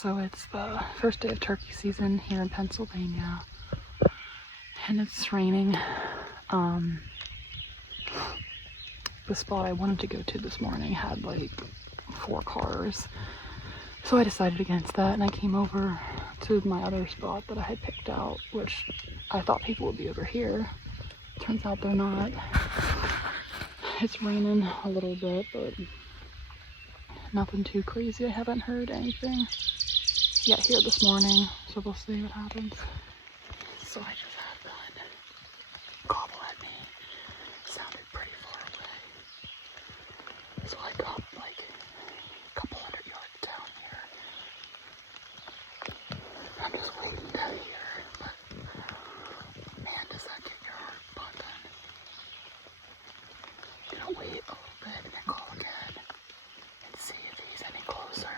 So it's the first day of turkey season here in Pennsylvania, and it's raining. The spot I wanted to go to this morning had like 4 cars, so I decided against that, and I came over to my other spot that I had picked out, which I thought people would be over here. Turns out they're not. It's raining a little bit, but nothing too crazy. I haven't heard anything yet here this morning, so we'll see what happens. So I just had one gobble at me. Sounded pretty far away. So I got like a couple hundred yards down here. I'm just waiting to hear, but man, does that get your heart pumping. Gonna wait a little bit and then call again and see if he's any closer.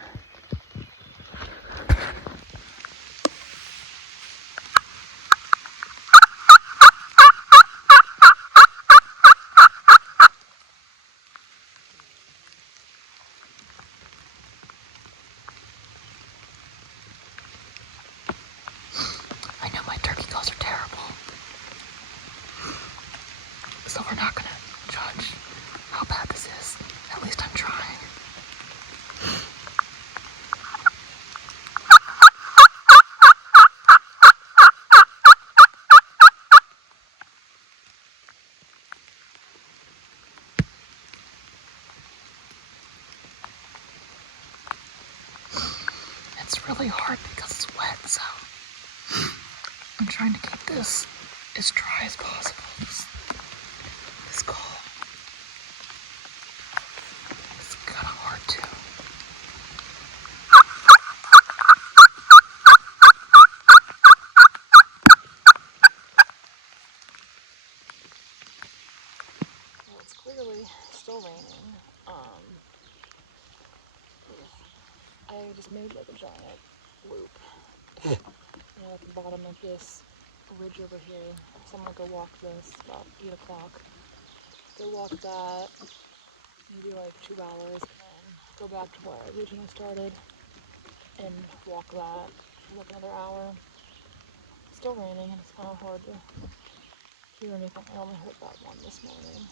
I know my turkey calls are terrible, so we're not gonna judge how bad this is. At least I'm trying. It's really hard because it's wet, so I'm trying to keep this as dry as possible. This call is kind of hard too. Well, it's clearly still raining. I just made like a giant loop at the bottom of this ridge over here. So I'm gonna go walk this about 8 o'clock. Go walk that, maybe like 2 hours, and then go back to where I originally started and walk that for like another hour. It's still raining and it's kind of hard to hear anything. I only heard that one this morning,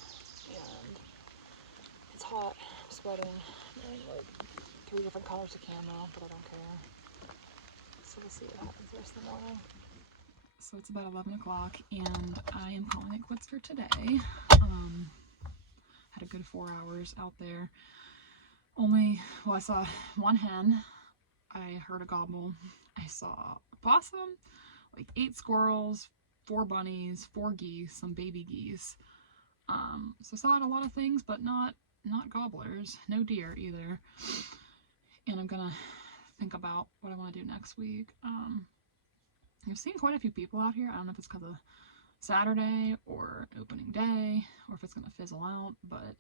and it's hot. I'm sweating. I'm wearing like 3 different colors of camo, but I don't care. So we'll see what happens the rest of the morning. So it's about 11 o'clock and I am calling it quits for today. Had a good 4 hours out there. I saw one hen. I heard a gobble. I saw a possum, like 8 squirrels, 4 bunnies, 4 geese, some baby geese. So I saw a lot of things, but not gobblers. No deer either. And I'm gonna think about what I want to do next week. I've seen quite a few people out here. I don't know if it's because of Saturday or opening day or if it's going to fizzle out, but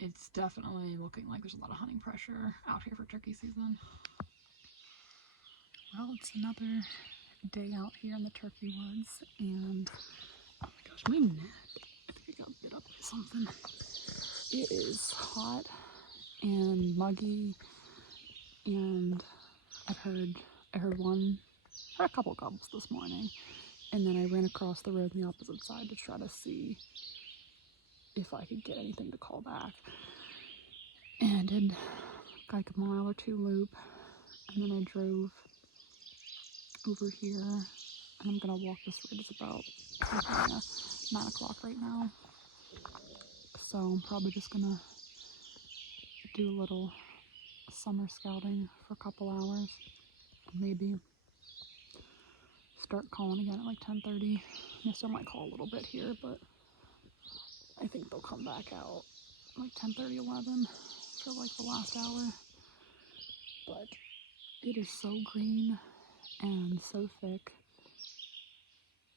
it's definitely looking like there's a lot of hunting pressure out here for turkey season. Well, it's another day out here in the turkey woods, and oh my gosh, my neck, I think I got bit up by something. It is hot and muggy, and I heard a couple gobbles this morning, and then I ran across the road on the opposite side to try to see if I could get anything to call back. And I did like a mile or 2 loop, and then I drove over here, and I'm gonna walk this ridge. It's about 9 o'clock right now, so I'm probably just gonna do a little summer scouting for a couple hours, maybe start calling again at like 10:30. I still might call a little bit here, but I think they'll come back out like 10:30, 11 for like the last hour. But it is so green and so thick.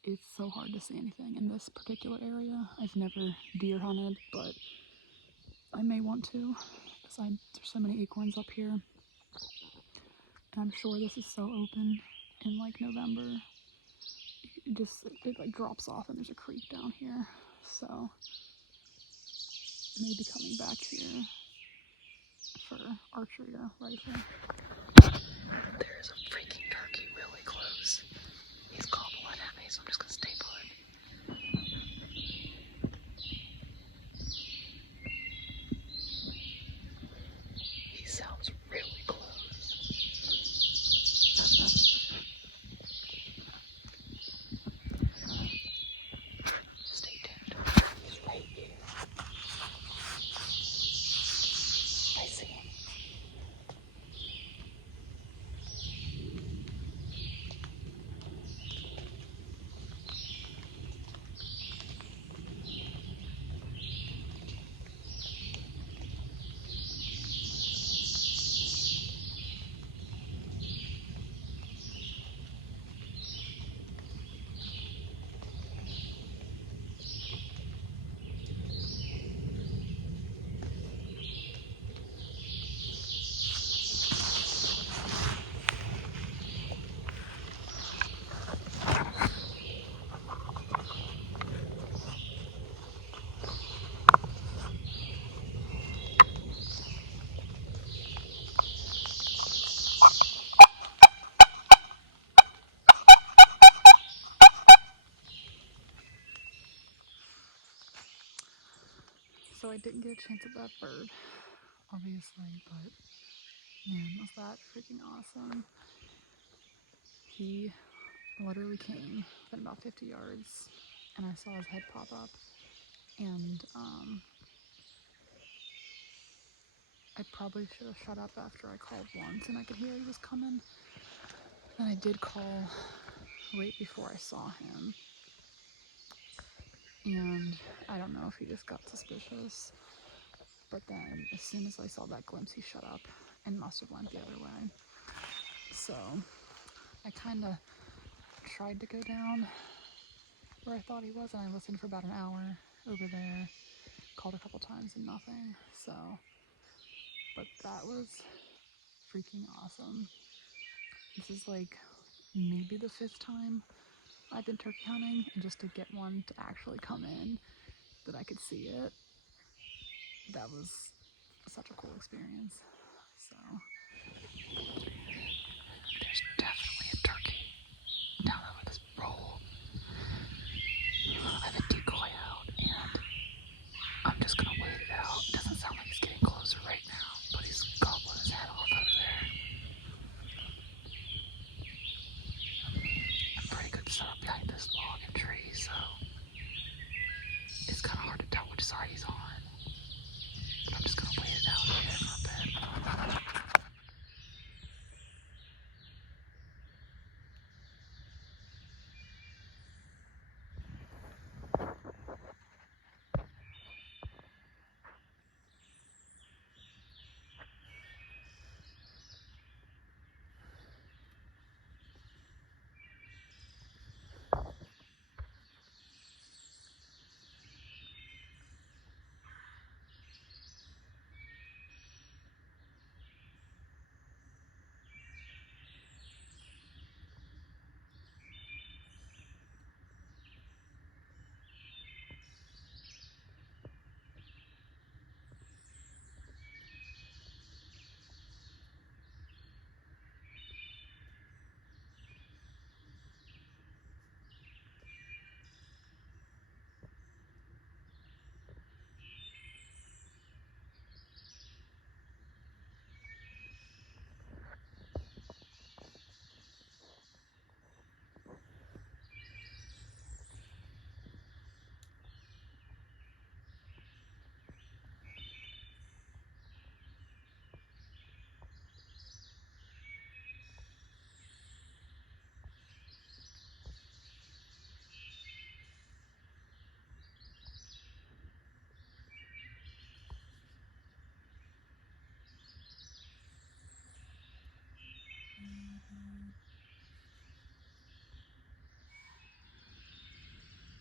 It's so hard to see anything in this particular area. I've never deer hunted, but I may want to because there's so many acorns up here. And I'm sure this is so open in like November. It like drops off and there's a creek down here. So maybe coming back here for archery or rifle. I didn't get a chance at that bird, obviously, but man, was that freaking awesome. He literally came within about 50 yards, and I saw his head pop up, and I probably should have shut up after I called once and I could hear he was coming. And I did call right before I saw him, and I don't know if he just got suspicious, but then as soon as I saw that glimpse, he shut up and must have went the other way. So I kind of tried to go down where I thought he was, and I listened for about an hour over there, called a couple times and nothing. So, but that was freaking awesome. This is like maybe the 5th time I've been turkey hunting, and just to get one to actually come in that I could see it, that was such a cool experience. So there's definitely a turkey down over this roll. I have a decoy out, and I'm just gonna wait it out. It doesn't sound like he's getting closer right now, but he's gobbling his head off over there. I'm pretty good set up behind this log and tree, so it's kind of hard to tell which side he's on. But I'm just gonna wait it out here for a bit.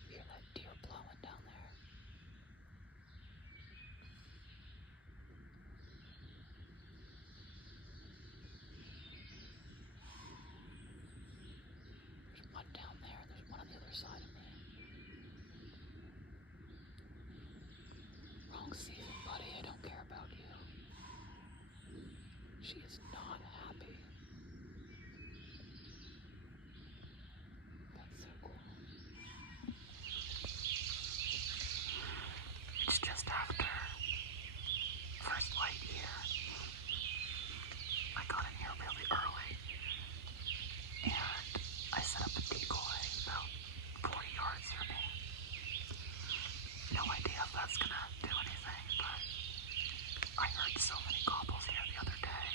You hear that deer blowing down there? There's one down there, and there's one on the other side of me. Wrong season, buddy. I don't care about you. She is not happy. That's so cool. It's just after first light here. I got in here really early, and I set up a decoy about 40 yards from me. No idea if that's gonna do anything, but I heard so many gobbles here the other day,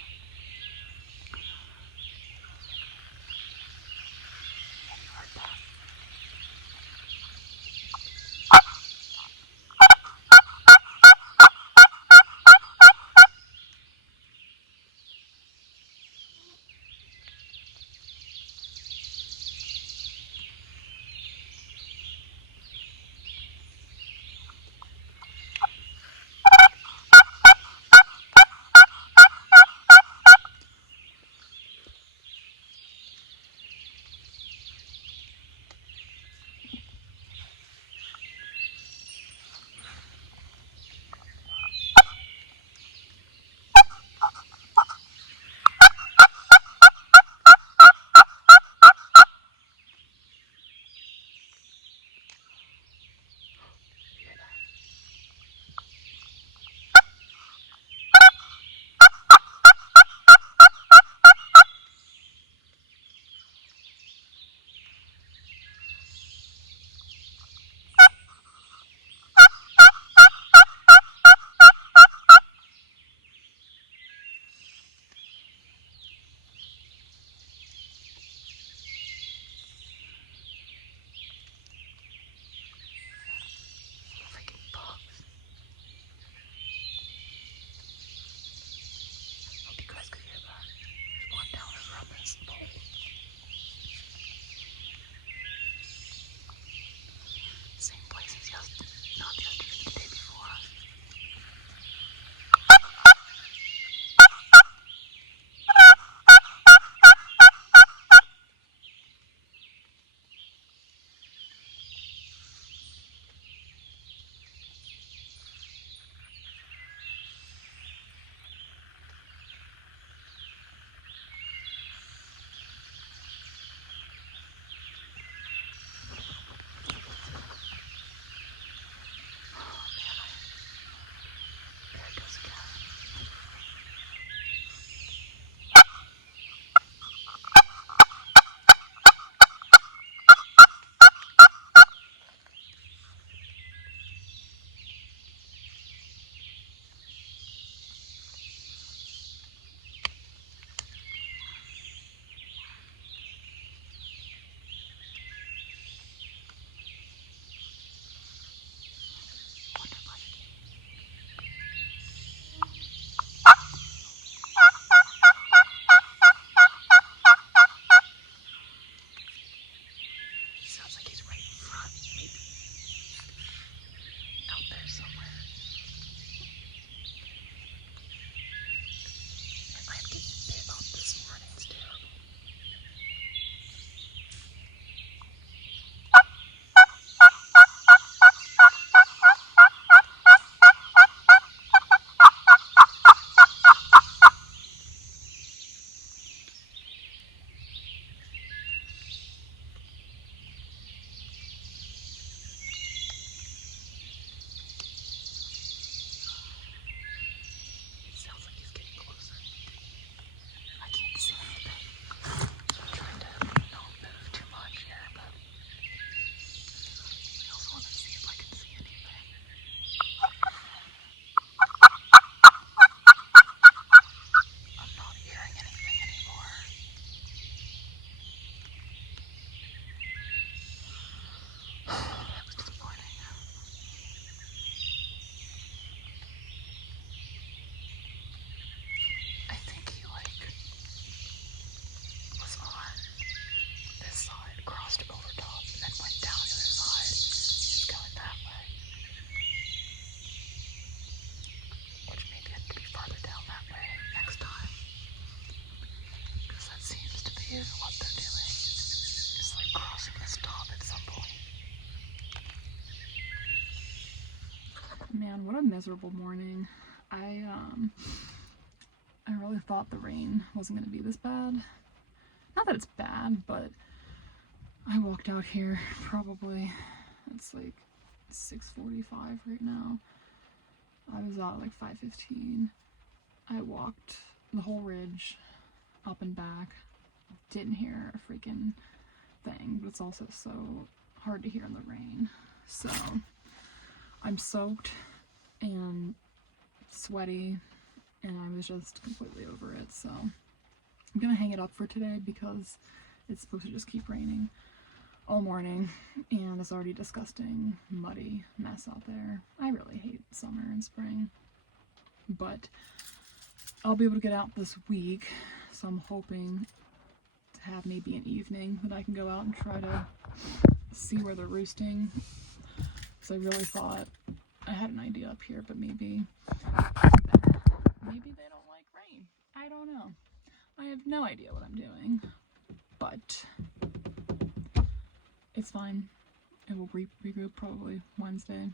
hear what they're doing. It's like crossing a stop at some point. Man, what a miserable morning. I really thought the rain wasn't gonna be this bad. Not that it's bad, but I walked out here probably, it's like 6:45 right now. I was out at like 5:15. I walked the whole ridge up and back. Didn't hear a freaking thing, but it's also so hard to hear in the rain. So I'm soaked and sweaty, and I was just completely over it. So I'm gonna hang it up for today because it's supposed to just keep raining all morning, and it's already disgusting, muddy mess out there. I really hate summer and spring, but I'll be able to get out this week, so I'm hoping to have maybe an evening that I can go out and try to see where they're roosting. So I really thought I had an idea up here, but maybe they don't like rain. I don't know. I have no idea what I'm doing, but it's fine. It will regroup probably Wednesday.